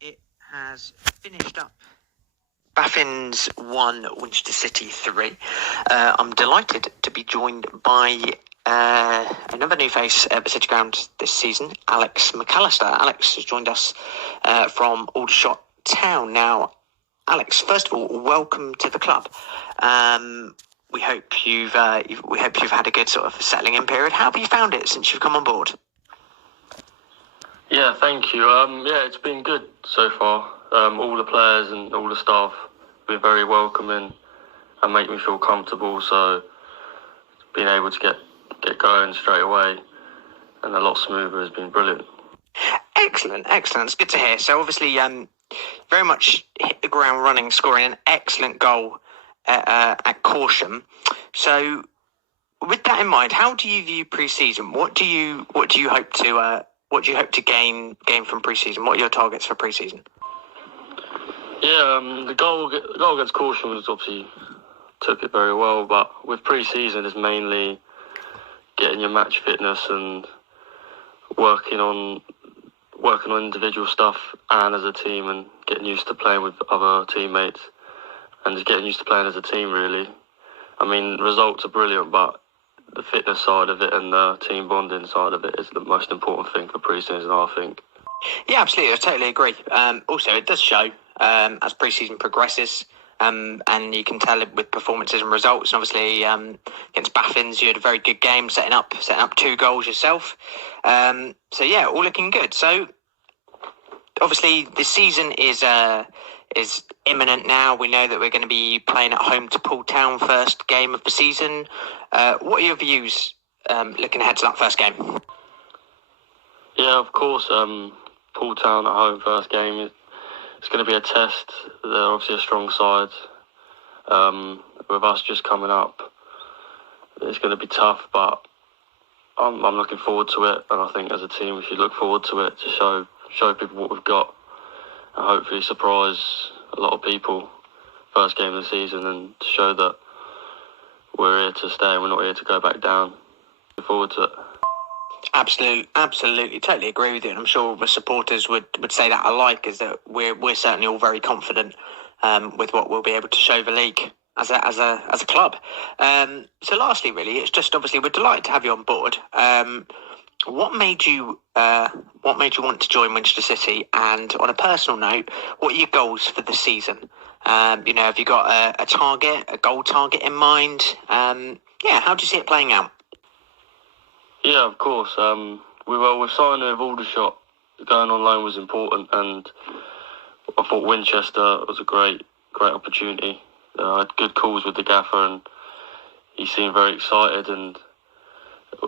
it has finished up. Baffins 1, Winchester City 3. I'm delighted to be joined by another new face at the City Ground this season, Alex MacAllister. Alex has joined us from Aldershot Town. Now, Alex, first of all, welcome to the club. We hope you've had a good sort of settling in period. How have you found it since you've come on board? Yeah, thank you. It's been good so far. All the players and all the staff have been very welcoming and make me feel comfortable. So being able to get going straight away and a lot smoother has been brilliant. Excellent. It's good to hear. So obviously, very much hit the ground running, scoring an excellent goal at Corsham. So with that in mind, how do you view pre-season? What do you hope to gain from pre-season? What are your targets for pre-season? Yeah, the goal against Corsham was obviously took it very well, but with pre-season is mainly getting your match fitness and working on individual stuff and as a team, and getting used to playing with other teammates and just getting used to playing as a team, really. I mean, results are brilliant, but the fitness side of it and the team bonding side of it is the most important thing for pre-season, I think. Yeah, absolutely. I totally agree. Also, it does show as pre-season progresses, and you can tell it with performances and results. And obviously, against Baffins, you had a very good game, setting up 2 goals yourself. So yeah, all looking good. So obviously, this season is imminent now. We know that we're going to be playing at home to Poole Town, first game of the season. What are your views looking ahead to that first game? Yeah, of course. Poole Town at home, first game. It's going to be a test. They're obviously a strong side. With us just coming up, it's going to be tough, but I'm looking forward to it. And I think as a team, we should look forward to it to show people what we've got and hopefully surprise a lot of people first game of the season, and to show that we're here to stay and we're not here to go back down. Looking forward to it. Absolutely, totally agree with you, and I'm sure the supporters would say that alike, is that we're certainly all very confident with what we'll be able to show the league as a club. So lastly, really, it's just obviously we're delighted to have you on board. What made you want to join Winchester City? And on a personal note, what are your goals for the season? Have you got a goal target in mind? How do you see it playing out? Yeah, of course. With signing with Aldershot, going on loan was important, and I thought Winchester was a great opportunity. I had good calls with the gaffer, and he seemed very excited and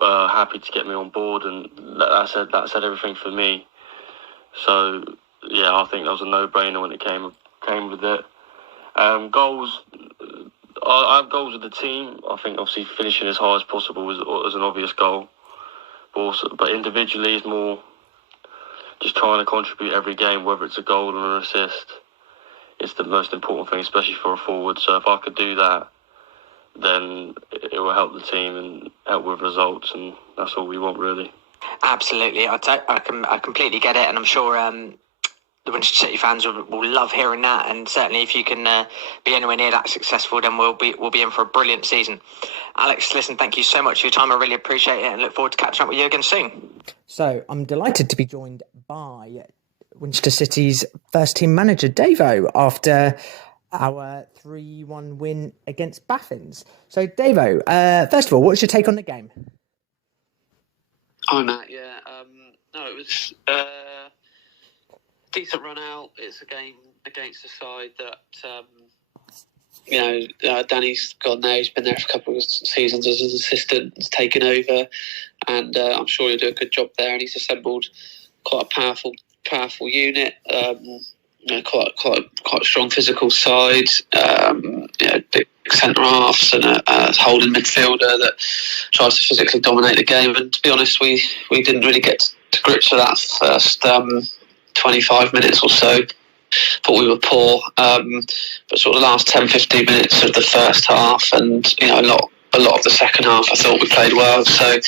happy to get me on board, and that said everything for me. So yeah, I think that was a no-brainer when it came with it. Goals. I have goals with the team. I think obviously finishing as high as possible is an obvious goal. But individually, it's more just trying to contribute every game, whether it's a goal or an assist. It's the most important thing, especially for a forward. So if I could do that, then it will help the team and help with results, and that's all we want, really. Absolutely, I completely get it, and I'm sure the Winchester City fans will love hearing that. And certainly, if you can be anywhere near that successful, then we'll be in for a brilliant season. Alex, listen, thank you so much for your time. I really appreciate it, and look forward to catching up with you again soon. So I'm delighted to be joined by Winchester City's first team manager, Davo, after our 3-1 win against Baffins. So, Davo, first of all, what's your take on the game? Hi, Matt. Yeah, it was a decent run out. It's a game against a side that, Danny's gone there. He's been there for a couple of seasons as an assistant. He's taken over, and I'm sure he'll do a good job there. And he's assembled quite a powerful unit. Quite a strong physical side. Big centre halves and a holding midfielder that tries to physically dominate the game. And to be honest, we didn't really get to grips with that first 25 minutes or so. Thought we were poor, but sort of the last 10-15 minutes of the first half, and a lot of the second half, I thought we played well. So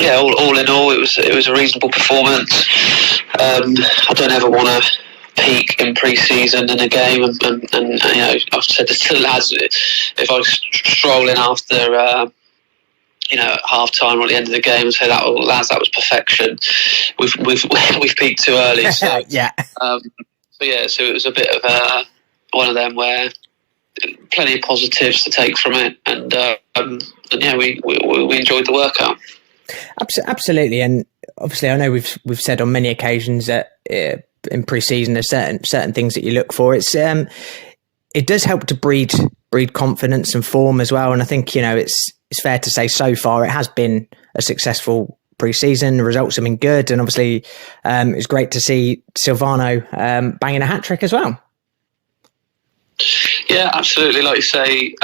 yeah, all in all, it was a reasonable performance. I don't ever want to peak in pre-season in a game, and you know, I've said this to the lads, if I was strolling after at half time or at the end of the game and say that, lads, that was perfection. We've peaked too early. So yeah. So it was a bit of one of them where plenty of positives to take from it, and yeah, we enjoyed the workout. Absolutely, and obviously, I know we've said on many occasions that in pre-season there's certain things that you look for. It does help to breed confidence and form as well, and I think it's fair to say so far it has been a successful pre-season. The results have been good, and obviously it's great to see Silvano banging a hat-trick as well. Yeah, absolutely. Like you say,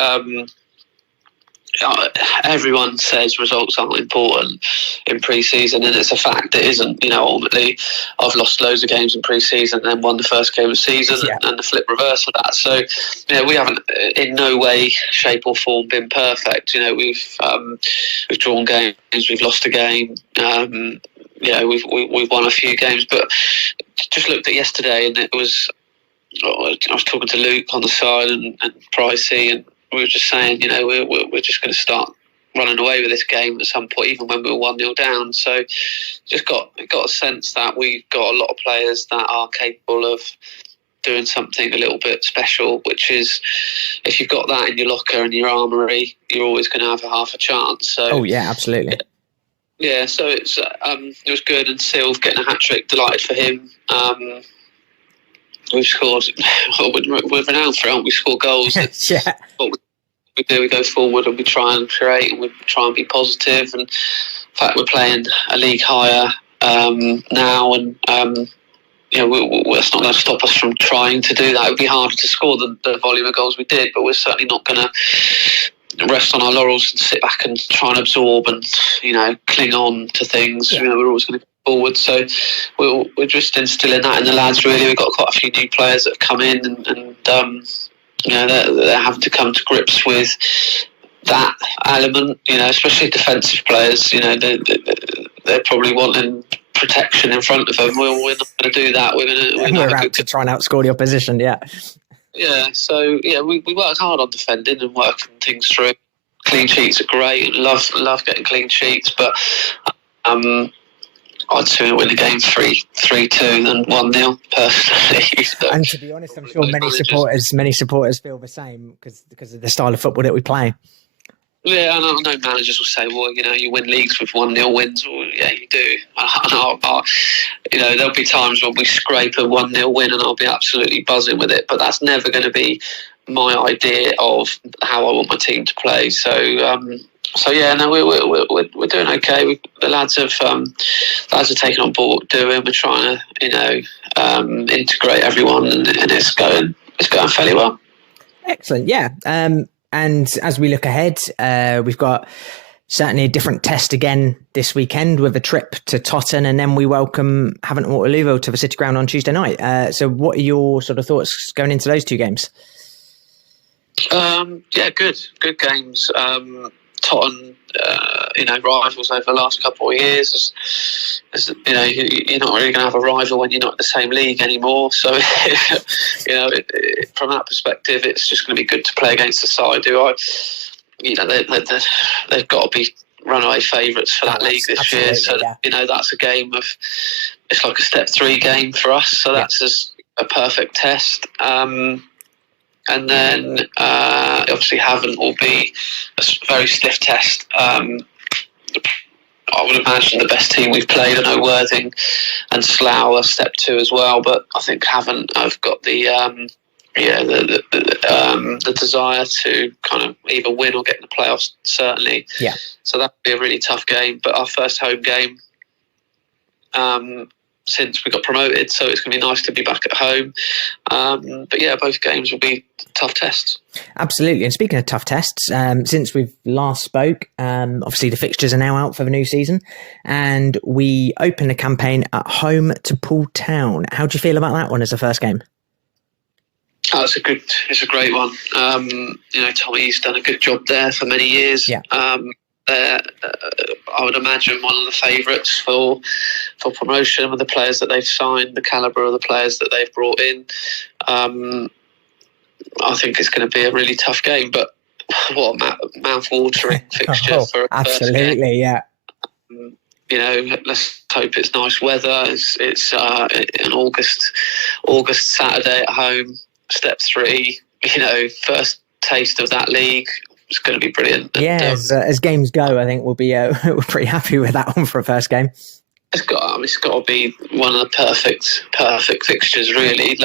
everyone says results aren't important in pre-season, and it's a fact it isn't. Ultimately, I've lost loads of games in pre-season and then won the first game of the season, and the flip reverse of that. So, we haven't in no way, shape or form been perfect. We've drawn games, we've lost a game. We've won a few games, but just looked at yesterday, and it was. I was talking to Luke on the side and Pricey, and we were just saying, we're just going to start running away with this game at some point, even when we were 1-0 down. So just got a sense that we've got a lot of players that are capable of doing something a little bit special, which is, if you've got that in your locker and your armoury, you're always going to have a half a chance. So, oh yeah, absolutely. Yeah, so it was good, and Sylv getting a hat-trick, delighted for him. We've scored. We're renowned for it, aren't we? Score goals. Yeah. What we do, we go forward and we try and create, and we try and be positive. And in fact, we're playing a league higher now, and it's not going to stop us from trying to do that. It would be harder to score the volume of goals we did, but we're certainly not going to rest on our laurels and sit back and try and absorb and cling on to things. Yeah. We're always going to forward, so we're just instilling that in the lads. Really, we've got quite a few new players that have come in, and they're having to come to grips with that element. Especially defensive players. They're probably wanting protection in front of them. We're not going to do that. We're out to try and outscore the opposition. Yeah. Yeah. So we work hard on defending and working things through. Clean sheets are great. Love getting clean sheets, but I'd sooner win a game 3-2 than 1-0 personally. So, and to be honest, I'm sure many supporters feel the same because of the style of football that we play. Yeah, I know managers will say, well, you win leagues with 1-0 wins. Well, yeah, you do. There'll be times when we scrape a 1-0 win and I'll be absolutely buzzing with it, but that's never going to be my idea of how I want my team to play. So we're doing okay. The lads have taken on board what we're doing. We're trying to integrate everyone, and it's going fairly well. Excellent, yeah. And as we look ahead, we've got certainly a different test again this weekend with a trip to Totton, and then we welcome Havant Waterloo to the City Ground on Tuesday night. So what are your sort of thoughts going into those two games? Good games. Totton, rivals over the last couple of years. You're not really going to have a rival when you're not in the same league anymore. So, from that perspective, it's just going to be good to play against a side who they've got to be runaway favourites for that league this year. So, that's a game it's like a step 3 game for us. So that's just a perfect test. And then obviously Havant will be a very stiff test. I would imagine the best team we've played. I know Worthing and Slough are step 2 as well, but I think Havant have got the desire to kind of either win or get in the playoffs, certainly. Yeah. So that'll be a really tough game. But our first home game since we got promoted, so it's going to be nice to be back at home. But yeah, both games will be tough tests. Absolutely. And speaking of tough tests, since we've last spoke, obviously the fixtures are now out for the new season, and we open the campaign at home to Poole Town. How do you feel about that one as the first game? Oh, it's a great one. Tommy's done a good job there for many years. Yeah. I would imagine one of the favourites for promotion with the players that they've signed, the calibre of the players that they've brought in. I think it's going to be a really tough game, but what a mouth-watering fixture for a first game. Yeah. You know, let's hope it's nice weather. It's an August Saturday at home, step 3. You know, first taste of that league. It's going to be brilliant. Yeah, as games go, I think we'll be we're pretty happy with that one for a first game. It's got to be one of the perfect fixtures, really.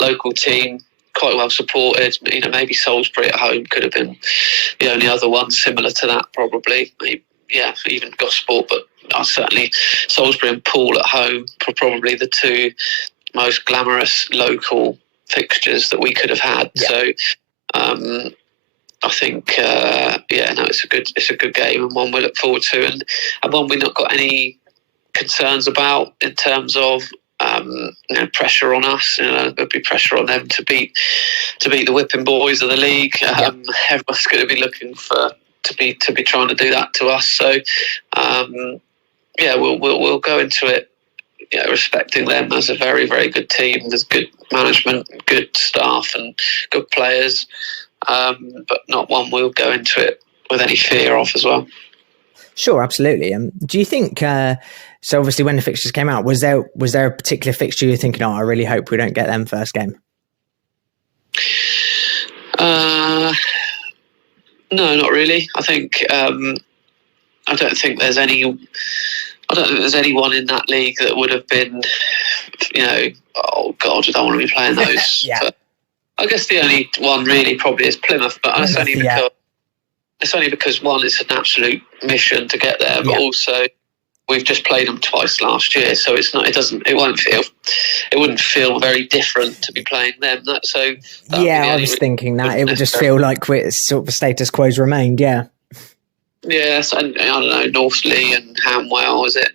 Local team, quite well supported. You know, maybe Salisbury at home could have been the only other one similar to that, probably. Yeah, even Gosport, but certainly Salisbury and Poole at home are probably the two most glamorous local fixtures that we could have had. Yeah. So I think it's a good game, and one we look forward to, and one we've not got any concerns about in terms of pressure on us. There'll be pressure on them to beat the whipping boys of the league. Everyone's going to be looking to be trying to do that to us. So we'll go into it, respecting them as a very, very good team. There's good management, good staff, and good players, but not one we'll go into it with any fear of as well. Sure, absolutely. Do you think? So obviously, when the fixtures came out, was there a particular fixture you're thinking, I really hope we don't get them first game? No, not really. I think I don't think there's anyone in that league that would have been, oh God, I don't want to be playing those. Yeah. But I guess the only one really probably is Plymouth, but it's only because one, it's an absolute mission to get there, but also we've just played them twice last year, so it wouldn't feel very different to be playing them. I was thinking that it would just feel like sort of status quo's remained. Yeah. Yes, and I don't know, Northley and Hamwell, is it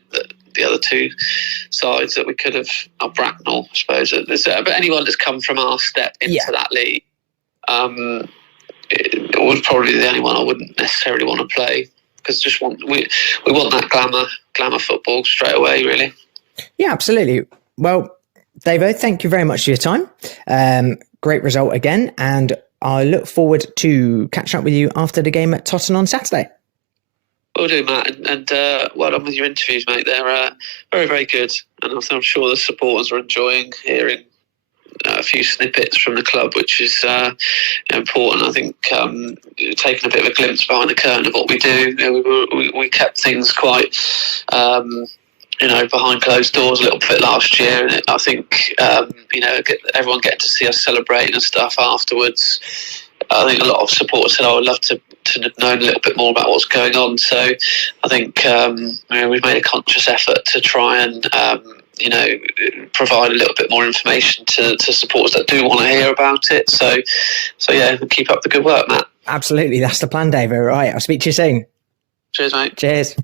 the other two sides that we could have, Bracknell, I suppose. But anyone that's come from our step into that league, it would probably be the only one I wouldn't necessarily want to play, because we want that glamour football straight away, really. Yeah, absolutely. Well, Davo, thank you very much for your time. Great result again, and I look forward to catching up with you after the game at Totton on Saturday. Will do, Matt, and well done with your interviews, mate. They're very, very good, and I'm sure the supporters are enjoying hearing a few snippets from the club, which is important. I think taking a bit of a glimpse behind the curtain of what we do. We kept things quite behind closed doors a little bit last year, and I think everyone getting to see us celebrating and stuff afterwards. I think a lot of supporters said, I would love to know a little bit more about what's going on. So I think we've made a conscious effort to try and provide a little bit more information to supporters that do want to hear about it. So keep up the good work, Matt. Absolutely, that's the plan, Dave. All right, I'll speak to you soon. Cheers, mate. Cheers.